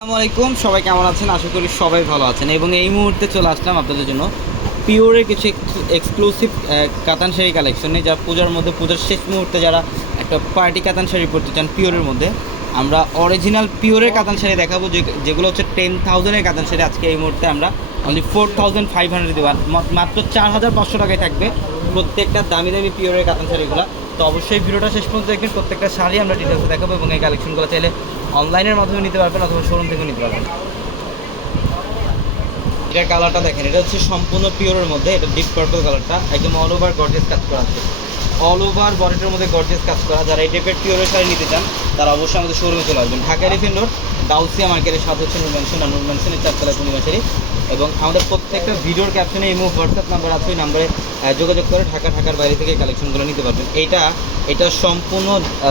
আসসালামু আলাইকুম, সবাই কেমন আছেন? আশা করি সবাই ভালো আছেন। এবং এই মুহূর্তে চলে আসলাম আপনাদের জন্য পিওরের কিছু এক্সক্লুসিভ কাতান শাড়ি কালেকশনে যা পূজার মধ্যে, পূজার শেষ মুহূর্তে যারা একটা পার্টি কাতান শাড়ি পরতে চান পিওরের মধ্যে, আমরা অরিজিনাল পিওরের কাতান শাড়ি দেখাবো, যে, যেগুলো হচ্ছে টেন থাউজেন্ডের কাতান শাড়ি। আজকে এই মুহূর্তে আমরা only four thousand five hundred দেবো। মাত্র চার হাজার পাঁচশো টাকায় থাকবে প্রত্যেকটা দামি দামি পিওরের কাতান শাড়িগুলো। তো অবশ্যই ভিডিওটা শেষ পর্যন্ত দেখবেন, প্রত্যেকটা শাড়ি আমরা ডিটেলসে দেখাবো এবং এই কালেকশনগুলো চাইলে অনলাইনের মাধ্যমে নিতে পারবেন অথবা শোরুম থেকে নিতে পারবেন। এটার কালারটা দেখেন, এটা হচ্ছে সম্পূর্ণ পিওরের মধ্যে, এটা ডিপ পার্পল কালারটা একদম অল ওভার গর্জেস কাজ করা আছে। অল ওভার বডিটার মধ্যে গর্জেস কাজ করা। যারা এই টাইপের পিওরের শাড়ি নিতে চান, তারা অবশ্যই আমাদের শোরুমে চলে আসবেন। ঢাকা রিফিন রোড গাউসিয়া মার্কেটের সাথে হচ্ছে নুর ম্যানশন আর নুর ম্যানশনের চারতলা পূর্ণিমা শাড়ি। এবং আমাদের প্রত্যেকটা ভিডিওর ক্যাপশনে মুভ হোয়াটসঅ্যাপ নাম্বার আছে, ওই নাম্বারে যোগাযোগ করে ঢাকা ঢাকার বাইরে থেকে কালেকশনগুলো নিতে পারবেন। এটা এটা সম্পূর্ণ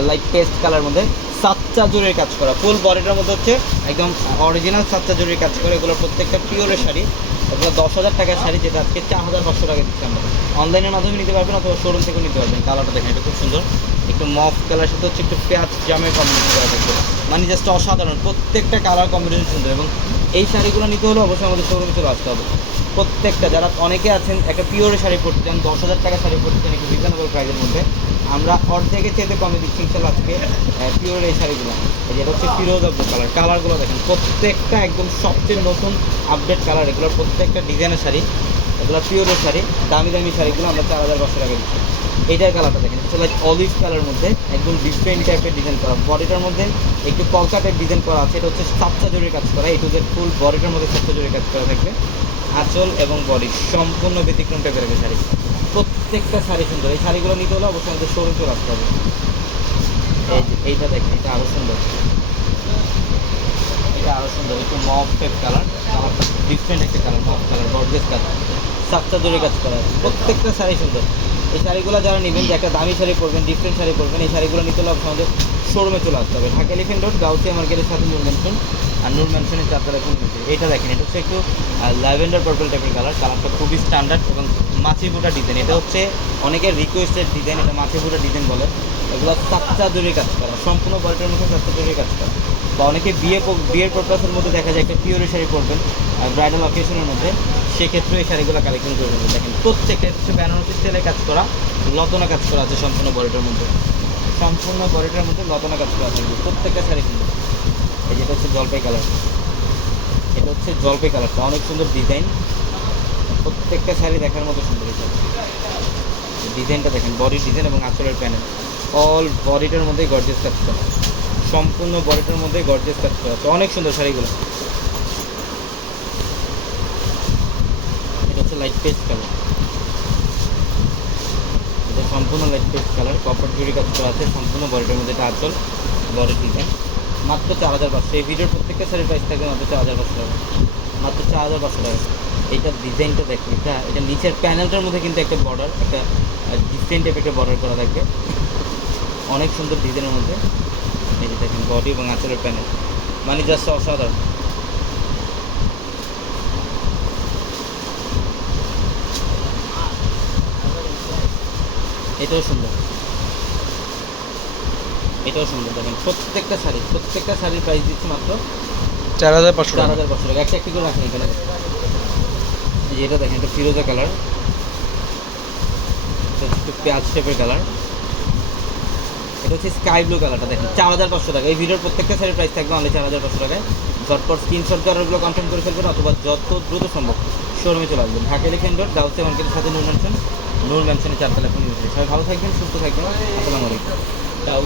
লাইক পেস্ট কালার মধ্যে সাতটা জোরের কাজ করা। ফুল বডিটার মধ্যে হচ্ছে একদম অরিজিনাল সাতটা জোরের কাজ করে। এগুলো প্রত্যেকটা পিওরের শাড়ি। এগুলো দশ হাজার টাকার শাড়ি, যেটা আজকে চার হাজার পাঁচশো টাকা দিচ্ছি আমরা। অনলাইনের মাধ্যমে নিতে পারবেন অথবা শোরুম থেকেও নিতে পারবেন। কালারটা দেখেন, এটা খুব সুন্দর। একটু মফ কালার সাথে হচ্ছে একটু পেঁয়াজ জামের কম্বিনেশন করা থাকবে। মানে জাস্ট অসাধারণ। প্রত্যেকটা কালার কম্বিনেশন সুন্দর এবং এই শাড়িগুলো নিতে হলে অবশ্যই আমাদের শোরুমে চলে আসতে হবে। প্রত্যেকটা, যারা অনেকে আছেন, একটা পিওরের শাড়ি পরতে চান, দশ হাজার টাকা শাড়ি পরতে চান, একটু রিজনেবল প্রাইসের মধ্যে, আমরা অর্ধেকের চেয়ে কমে দিচ্ছি ইনশাল্লাহ আজকে পিওর এই শাড়িগুলো। এই যেটা হচ্ছে ফিরোজা কালার। কালারগুলো দেখেন, প্রত্যেকটা একদম সবচেয়ে নতুন আপডেট কালার। এগুলোর প্রত্যেকটা ডিজাইনের শাড়ি, এগুলো পিওরের শাড়ি, দামি দামি শাড়িগুলো আমরা চার হাজার পাঁচশো টাকা দিচ্ছি। এইটার কালারটা দেখেন হচ্ছে লাইক অলিভ কালার মধ্যে একদম ডিফারেন্ট টাইপের ডিজাইন করা বডিটার মধ্যে একটু কলকা টাইপ ডিজাইন করা আছে, এটা হচ্ছে সাতটা জরির কাজ করা এই টু জেড ফুল বডিটার মধ্যে সাতটা জরির কাজ করা থাকবে। আঁচল এবং বডি সম্পূর্ণ ব্যতিক্রম টাইপের একটা শাড়ি। প্রত্যেকটা শাড়ি সুন্দর, এই শাড়িগুলো নিতে হলে অবশ্যই আমাদের শোরুম চলে আসতে হবে। এইটা দেখেন, এটা আরও সুন্দর। এটা আরও সুন্দর, একটু মফ টাইপ কালার কালারটা ডিফারেন্ট একটা colour mauve colour gorgeous colour সাতটা জোরে কাজ করা প্রত্যেকটা শাড়ি সুন্দর। এই শাড়িগুলো যারা নেবেন, যে একটা দামি শাড়ি পরবেন ডিফারেন্ট শাড়ি পরবেন, এই শাড়িগুলো নিতে হলে আপনাদের শোরুমে চলে আসতে হবে। ঢাকা এলিফেন্ট রোড গাউসিয়া মার্কেটের সাথে নূর ম্যানশন আর নূর ম্যানশনের চারতলা কোন এটা দেখেন, এটা হচ্ছে একটু ল্যাভেন্ডার পার্পল টাইপের কালার কালারটা খুবই স্ট্যান্ডার্ড এবং মাছি ফুটা ডিজাইন এটা হচ্ছে অনেকের রিকোয়েস্টেড ডিজাইন এটা মাছি ফুটা ডিজাইন বলে। এগুলো চারটা জোরে কাজ করা, সম্পূর্ণ বডিটার মধ্যে চারটা জোরে কাজ করা। বা অনেকে বিয়ে বিয়ের পারপাসের মধ্যে দেখা যায় একটা পিওরের শাড়ি পরবেন ব্রাইডাল অকেশনের মধ্যে, সেক্ষেত্রে এই শাড়িগুলো কালেকশন করে নেবেন। দেখেন, প্রত্যেকটা হচ্ছে বেনারসি সেলে কাজ করা, লতনা কাজ করা আছে সম্পূর্ণ বডিটার মধ্যে। সম্পূর্ণ বডিটার মধ্যে লতনা কাজ করা থাকবে প্রত্যেকটা শাড়ি সুন্দর এই যেটা হচ্ছে জলপাই কালার এটা হচ্ছে জলপাই কালারটা অনেক সুন্দর ডিজাইন প্রত্যেকটা শাড়ি দেখার মতো সুন্দর ডিজাইনটা দেখেন বডি ডিজাইন এবং আঁচলের প্যানেল অল বডিটার মধ্যেই গর্জেস কাজ করা। সম্পূর্ণ বডিটার মধ্যে গর্জেস কাজ করা আছে অনেক সুন্দর শাড়িগুলো। এটা হচ্ছে লাইট পেস্ট কালার এটা সম্পূর্ণ লাইট পেস্ট কালার কপার জুড়ি কাজ করা আছে, সম্পূর্ণ বডিটার মধ্যে। এটা আঁচল বডি ডিজাইন মাত্র চার হাজার পাঁচশো। এই ভিডিওর প্রত্যেকটা শাড়ির প্রাইস থাকবে মাত্র চার হাজার পাঁচশো টাকা। মাত্র চার হাজার পাঁচশো টাকা। এইটার ডিজাইনটা দেখুন এটা এটা নিচের প্যানেলটার মধ্যে কিন্তু একটা বর্ডার একটা ডিফারেন্ট টাইপের একটা বর্ডার করা থাকবে। অনেক সুন্দর ডিজাইনের মধ্যে। এই যে দেখেন বডি এবং আঁচলের প্যানেল মানে জাস্ট অসাধারণ এটাও সুন্দর। এটাও সুন্দর দেখেন। প্রত্যেকটা শাড়ি প্রত্যেকটা শাড়ির প্রাইস দিচ্ছি মাত্র চার হাজার পাঁচশো চার হাজার পাঁচশো টাকা। একটা একটি করে রাখেন এখানে। এটা দেখেন এটা ফিরোজা কালার একটু পেঁয়াজ টাইপের কালার এটা হচ্ছে স্কাই ব্লু কালারটা দেখেন, চার হাজার পাঁচশো টাকা। এই ভিডিওর প্রত্যেকটা শাড়ির প্রাইস থাকবে অনলি চার হাজার পাঁচশো টাকায়। ঝটপট স্ক্রিনশট কালারগুলো কনফার্ম করে ফেলবেন, অথবা যত দ্রুত সম্ভব শোরুমে চলে আসবেন। ঢাকা লিখেন রোড গাউসে মার্কেটের সাথে নূর ম্যানশন নূর ম্যানশনের চারতলা ফোন সবাই ভালো থাকবেন, সুস্থ থাকবেন। আসসালামু আলাইকুম।